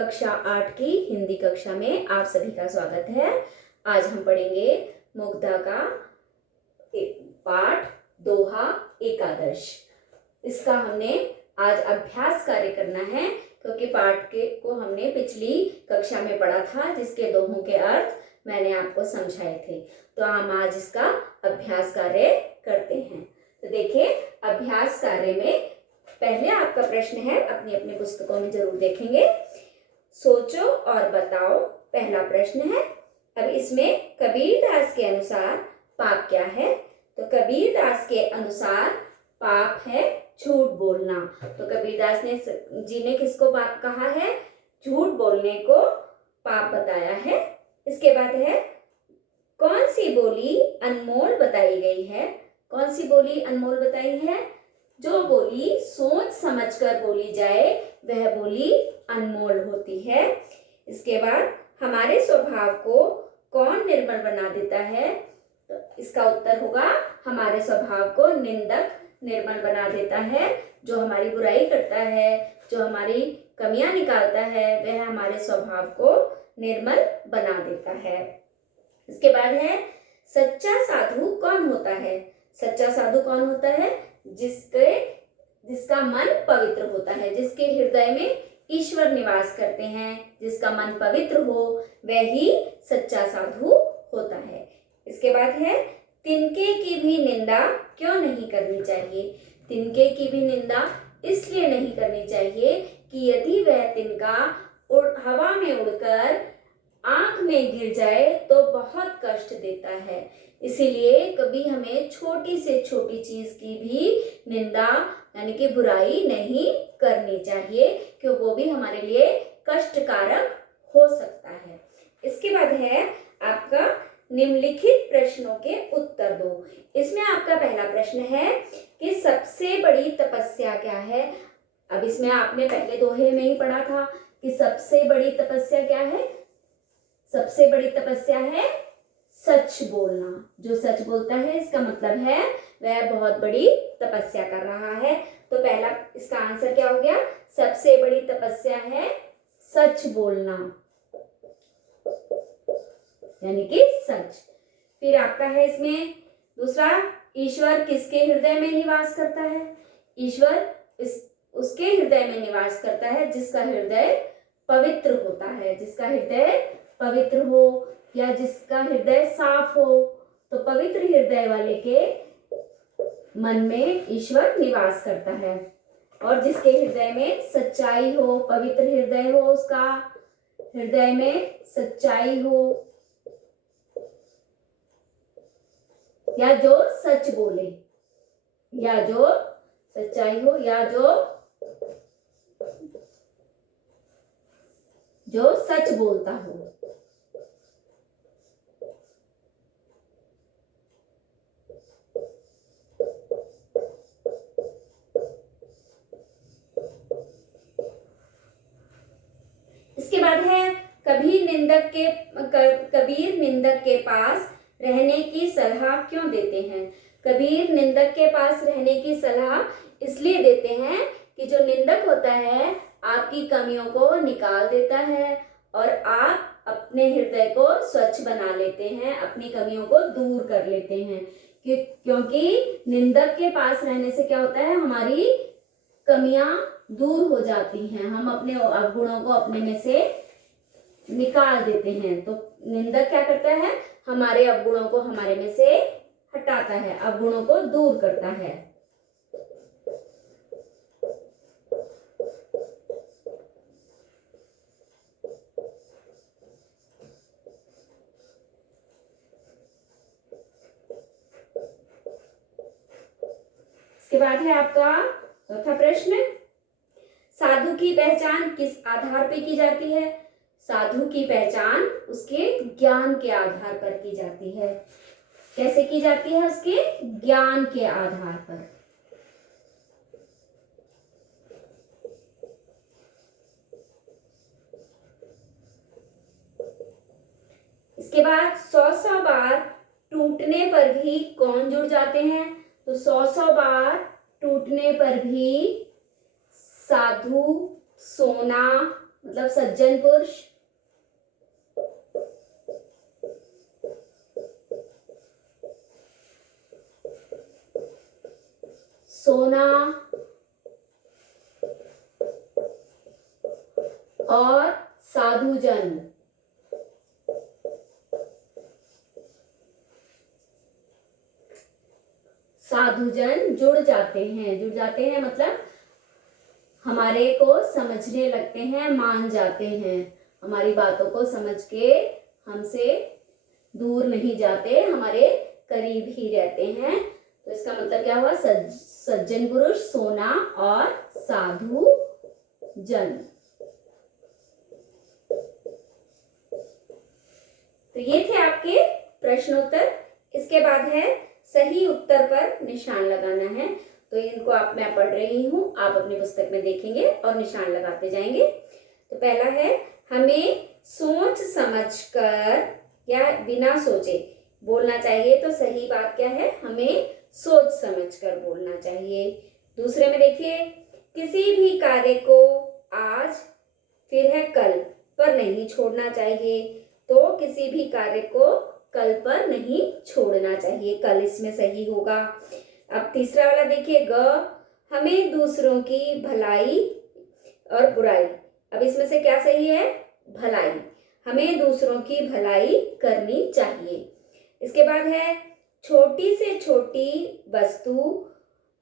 कक्षा 8 की हिंदी कक्षा में आप सभी का स्वागत है। आज हम पढ़ेंगे मुग्धा का पाठ दोहा एकादश। इसका हमने आज अभ्यास कार्य करना है क्योंकि पाठ को हमने पिछली कक्षा में पढ़ा था, जिसके दोहों के अर्थ मैंने आपको समझाए थे। तो हम आज इसका अभ्यास कार्य करते हैं। तो देखिए, अभ्यास कार्य में पहले आपका प्रश्न है, अपनी अपनी पुस्तकों में जरूर देखेंगे। सोचो और बताओ, पहला प्रश्न है। अब इसमें कबीरदास के अनुसार पाप क्या है? तो कबीरदास के अनुसार पाप है झूठ बोलना। तो कबीरदास जी ने किसको पाप कहा है? झूठ बोलने को पाप बताया है। इसके बाद है, कौन सी बोली अनमोल बताई गई है? कौन सी बोली अनमोल बताई है? जो बोली सोच समझकर बोली जाए वह बोली अनमोल होती है। इसके बाद, हमारे स्वभाव को कौन निर्मल बना देता है? तो इसका उत्तर होगा, हमारे स्वभाव को निंदक निर्मल बना देता है। जो हमारी बुराई करता है, जो हमारी कमियां निकालता है, वह हमारे स्वभाव को निर्मल बना देता है। इसके बाद है, सच्चा साधु कौन होता है? सच्चा साधु कौन होता है? जिसका मन पवित्र होता है, जिसके हृदय में ईश्वर निवास करते हैं, जिसका मन पवित्र हो, वह ही सच्चा साधु होता है। इसके बाद है, तिनके की भी निंदा क्यों नहीं करनी चाहिए? तिनके की भी निंदा इसलिए नहीं करनी चाहिए कि यदि वह तिनका हवा में उड़कर आंख में गिर जाए तो बहुत कष्ट देता है। इसीलिए कभी हमें छोटी से छोटी चीज की भी निंदा यानी कि बुराई नहीं करनी चाहिए, क्योंकि वो भी हमारे लिए कष्टकारक हो सकता है। इसके बाद है आपका निम्नलिखित प्रश्नों के उत्तर दो। इसमें आपका पहला प्रश्न है कि सबसे बड़ी तपस्या क्या है? अब इसमें आपने पहले दोहे में ही पढ़ा था कि सबसे बड़ी तपस्या क्या है? सबसे बड़ी तपस्या है सच बोलना। जो सच बोलता है, इसका मतलब है वह बहुत बड़ी तपस्या कर रहा है। तो पहला इसका आंसर क्या हो गया? सबसे बड़ी तपस्या है सच बोलना, यानी कि सच। फिर आपका है इसमें दूसरा, ईश्वर किसके हृदय में निवास करता है? ईश्वर उसके हृदय में निवास करता है जिसका हृदय पवित्र होता है। जिसका हृदय पवित्र हो या जिसका हृदय साफ हो, तो पवित्र हृदय वाले के मन में ईश्वर निवास करता है। और जिसके हृदय में सच्चाई हो, पवित्र हृदय हो, उसका हृदय में सच्चाई हो, या जो सच बोले, या जो सच्चाई हो, या जो सच बोलता हो। इसके बाद है, कबीर निंदक के पास रहने की सलाह क्यों देते हैं? कबीर निंदक के पास रहने की सलाह इसलिए देते हैं कि जो निंदक होता है आपकी कमियों को निकाल देता है और आप अपने हृदय को स्वच्छ बना लेते हैं, अपनी कमियों को दूर कर लेते हैं। क्योंकि निंदक के पास रहने से क्या होता है, हमारी कमियां दूर हो जाती हैं, हम अपने अवगुणों को अपने में से निकाल देते हैं। तो निंदक क्या करता है? हमारे अवगुणों को हमारे में से हटाता है, अवगुणों को दूर करता है। इसके बाद है आपका चौथा प्रश्न, साधु की पहचान किस आधार पर की जाती है? साधु की पहचान उसके ज्ञान के आधार पर की जाती है। कैसे की जाती है? उसके ज्ञान के आधार पर। इसके बाद 100 बार टूटने पर भी कौन जुड़ जाते हैं? तो 100 बार टूटने पर भी साधु, सोना, मतलब सज्जन पुरुष। सोना और साधुजन। साधुजन जुड़ जाते हैं मतलब हमारे को समझने लगते हैं, मान जाते हैं, हमारी बातों को समझ के हमसे दूर नहीं जाते, हमारे करीब ही रहते हैं। तो इसका मतलब क्या हुआ? सज्जन पुरुष, सोना और साधु जन। तो ये थे आपके प्रश्नोत्तर। इसके बाद है सही उत्तर पर निशान लगाना है। तो इनको मैं पढ़ रही हूँ, आप अपनी पुस्तक में देखेंगे और निशान लगाते जाएंगे। तो पहला है, हमें सोच समझकर या बिना सोचे बोलना चाहिए। तो सही बात क्या है? हमें सोच समझकर बोलना चाहिए। दूसरे में देखिए, किसी भी कार्य को आज फिर है कल पर नहीं छोड़ना चाहिए। तो किसी भी कार्य को कल पर नहीं छोड़ना चाहिए, कल इसमें सही होगा। अब तीसरा वाला देखिए, हमें दूसरों की भलाई और बुराई। अब इसमें से क्या सही है? भलाई, हमें दूसरों की भलाई करनी चाहिए। इसके बाद है, छोटी से छोटी वस्तु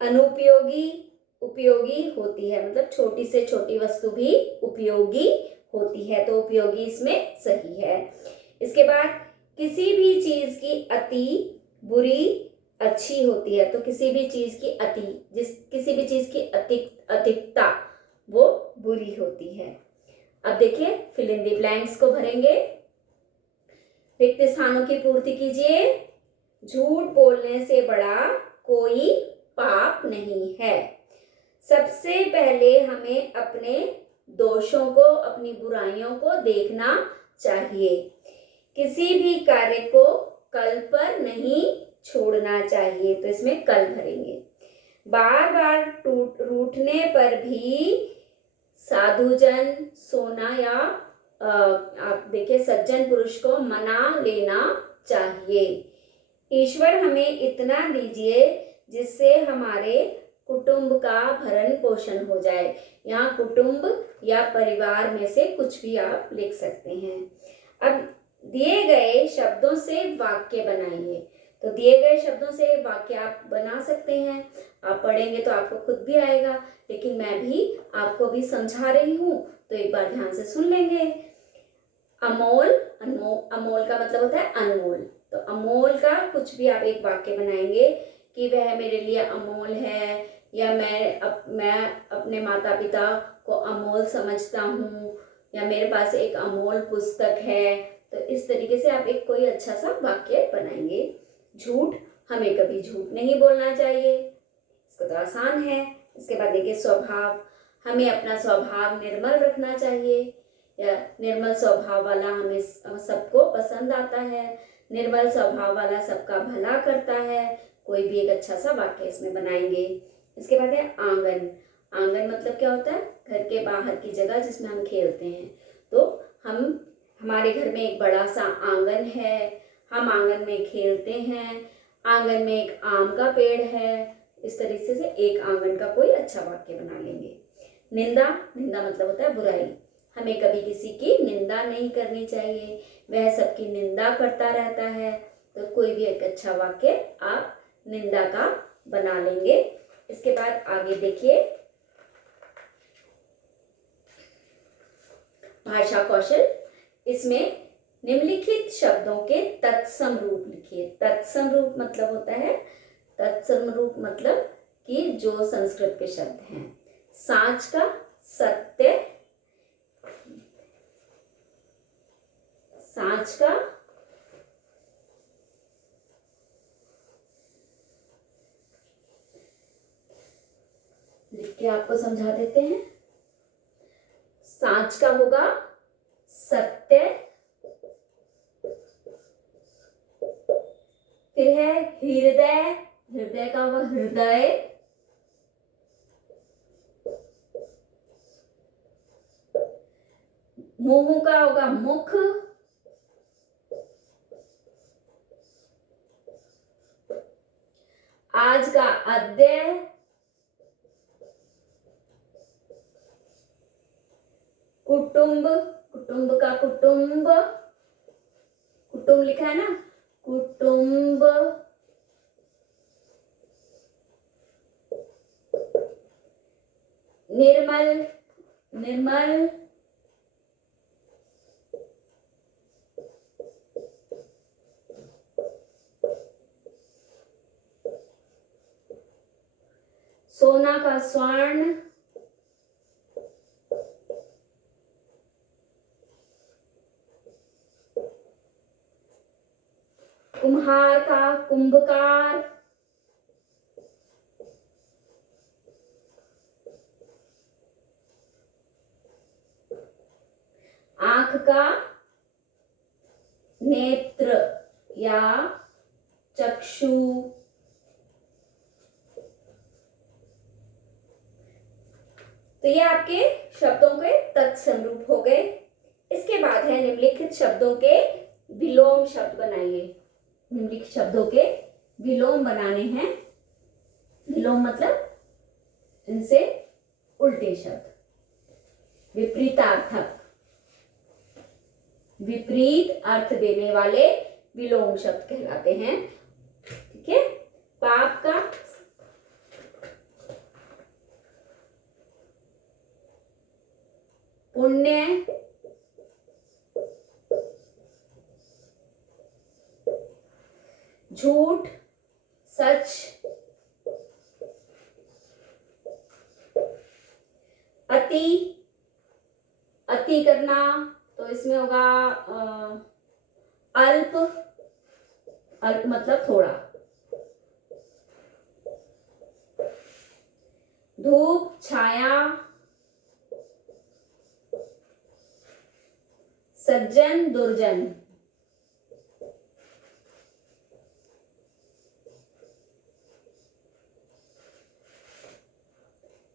अनुपयोगी उपयोगी होती है। मतलब छोटी से छोटी वस्तु भी उपयोगी होती है, तो उपयोगी इसमें सही है। इसके बाद, किसी भी चीज की अति बुरी अच्छी होती है। तो किसी भी चीज की किसी भी चीज की अधिकता वो बुरी होती है। अब देखिए, फिल इन द ब्लैंक्स को भरेंगे। रिक्त स्थानों की पूर्ति कीजिए। झूठ बोलने से बड़ा कोई पाप नहीं है। सबसे पहले हमें अपने दोषों को, अपनी बुराइयों को देखना चाहिए। किसी भी कार्य को कल पर नहीं छोड़ना चाहिए। तो इसमें कल भरेंगे। बार बार रूठने पर भी साधुजन, सोना या आप देखिए सज्जन पुरुष को मना लेना चाहिए। ईश्वर हमें इतना दीजिए जिससे हमारे कुटुंब का भरण पोषण हो जाए। यहाँ कुटुंब या परिवार में से कुछ भी आप लिख सकते हैं। अब दिए गए शब्दों से वाक्य बनाइए। तो दिए गए शब्दों से वाक्य आप बना सकते हैं। आप पढ़ेंगे तो आपको खुद भी आएगा, लेकिन मैं भी आपको भी समझा रही हूँ, तो एक बार ध्यान से सुन लेंगे। अमोल, अमोल का मतलब होता है अनमोल। तो अमोल का कुछ भी आप एक वाक्य बनाएंगे कि वह मेरे लिए अमोल है, या मैं अपने माता पिता को अमोल समझता हूँ, या मेरे पास एक अमोल पुस्तक है। तो इस तरीके से आप एक कोई अच्छा सा वाक्य बनाएंगे। झूठ, हमें कभी झूठ नहीं बोलना चाहिए, इसको तो आसान है। इसके बाद देखिए स्वभाव, हमें अपना स्वभाव निर्मल रखना चाहिए, या निर्मल स्वभाव वाला हमें सबको पसंद आता है। निर्मल स्वभाव वाला सबका भला करता है। कोई भी एक अच्छा सा वाक्य इसमें बनाएंगे। इसके बाद है आंगन। आंगन मतलब क्या होता है? घर के बाहर की जगह जिसमें हम खेलते हैं। तो हमारे घर में एक बड़ा सा आंगन है, हम आंगन में खेलते हैं। आंगन में एक आम का पेड़ है। इस तरीके से एक आंगन का कोई अच्छा वाक्य बना लेंगे। निंदा, निंदा मतलब होता है बुराई। हमें कभी किसी की निंदा नहीं करनी चाहिए, वह सबकी निंदा करता रहता है। तो कोई भी एक अच्छा वाक्य आप निंदा का बना लेंगे। इसके बाद आगे देखिए, भाषा कौशल। इसमें निम्नलिखित शब्दों के तत्सम रूप लिखिए। तत्सम रूप मतलब होता है, तत्सम रूप मतलब कि जो संस्कृत के शब्द हैं। सांच का सत्य, सांच का लिख के आपको समझा देते हैं। सांच का होगा सत्य, फिर है हृदय, हृदय का होगा हृदय, मुंह का होगा मुख, आज का अद्य, कुटुंब, कुटुंब का कुटुंब, कुटुंब लिखा है ना, कुटुंब, निर्मल, निर्मल, सोना का स्वर्ण, कुम्हार का कुंभकार, आंख का नेत्र या चक्षु, तो ये आपके शब्दों के तत्समरूप हो गए। इसके बाद है निम्नलिखित शब्दों के विलोम शब्द बनाइए। निम्नलिखित शब्दों के विलोम बनाने हैं। विलोम मतलब इनसे उल्टे शब्द, विपरीतार्थक, विपरीत अर्थ देने वाले विलोम शब्द कहलाते हैं। ठीक है। पाप का पुण्य, झूठ सच, अति, अति करना तो इसमें होगा अल्प, अल्प मतलब थोड़ा, धूप छाया, सज्जन दुर्जन।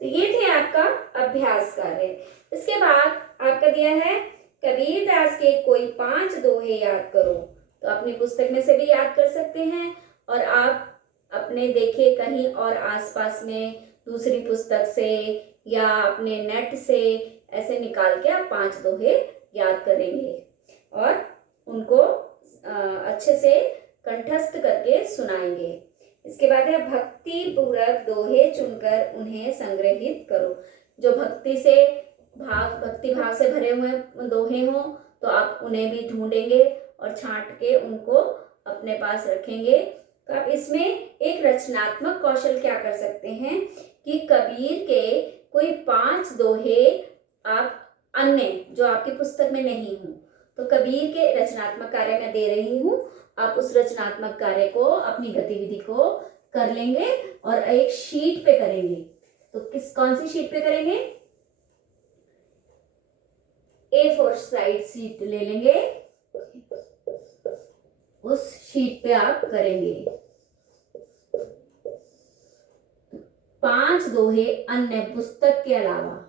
तो ये थे आपका अभ्यास कार्य। इसके बाद आपका दिया है कबीरदास के कोई 5 दोहे याद करो। तो अपनी पुस्तक में से भी याद कर सकते हैं और आप अपने देखे कहीं और आसपास में दूसरी पुस्तक से या अपने नेट से ऐसे निकाल के आप 5 दोहे याद करेंगे और उनको अच्छे से कंठस्थ करके सुनाएंगे। इसके बाद है भक्ति पूर्वक दोहे चुनकर उन्हें संग्रहित करो। जो भक्ति भाव से भरे हुए दोहे हों तो आप उन्हें भी ढूंढेंगे और छांट के उनको अपने पास रखेंगे। तो आप इसमें एक रचनात्मक कौशल क्या कर सकते हैं कि कबीर के कोई 5 दोहे आप अन्य जो आपकी पुस्तक में नहीं हो, तो कबीर के रचनात्मक कार्य में दे रही हूँ, आप उस रचनात्मक कार्य को अपनी गतिविधि को कर लेंगे और एक शीट पे करेंगे। तो कौन सी शीट पे करेंगे? A4 साइज शीट ले लेंगे, उस शीट पे आप करेंगे 5 दोहे अन्य पुस्तक के अलावा।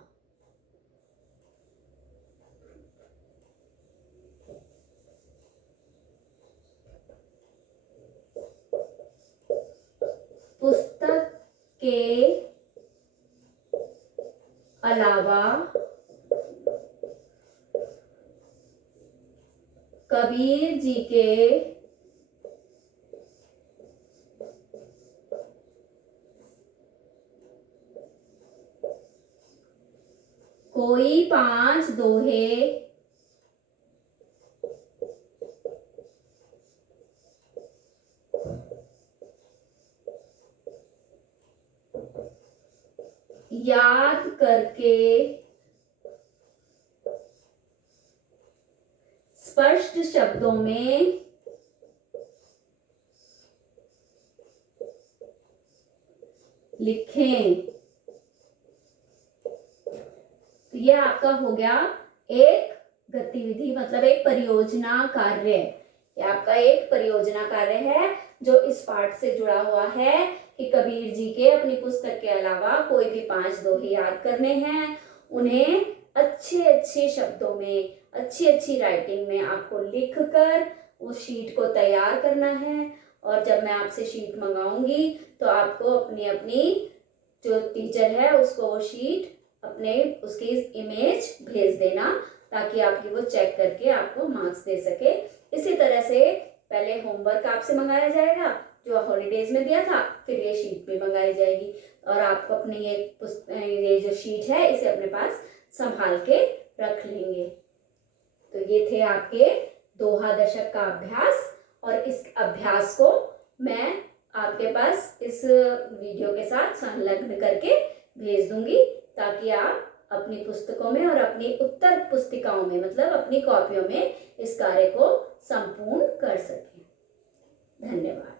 पुस्तक के अलावा कबीर जी के कोई 5 दोहे याद करके स्पष्ट शब्दों में लिखें। तो यह आपका हो गया एक गतिविधि, मतलब एक परियोजना कार्य। यह आपका एक परियोजना कार्य है जो इस पाठ से जुड़ा हुआ है कि कबीर जी के अपनी पुस्तक के अलावा कोई भी 5 दोहे याद करने हैं, उन्हें अच्छे अच्छे शब्दों में, अच्छी अच्छी राइटिंग में आपको लिखकर उस शीट को तैयार करना है। और जब मैं आपसे शीट मंगाऊंगी तो आपको अपनी अपनी जो टीचर है उसको वो शीट अपने उसकी इमेज भेज देना, ताकि आपकी वो चेक करके आपको मार्क्स दे सके। इसी तरह से पहले होमवर्क आपसे मंगाया जाएगा जो हॉलीडेज में दिया था, फिर ये शीट भी मंगाई जाएगी और आप अपनी ये जो शीट है इसे अपने पास संभाल के रख लेंगे। तो ये थे आपके दोहा दशक का अभ्यास, और इस अभ्यास को मैं आपके पास इस वीडियो के साथ संलग्न करके भेज दूंगी, ताकि आप अपनी पुस्तकों में और अपनी उत्तर पुस्तिकाओं में, मतलब अपनी कॉपियों में इस कार्य को संपूर्ण कर सकें। धन्यवाद।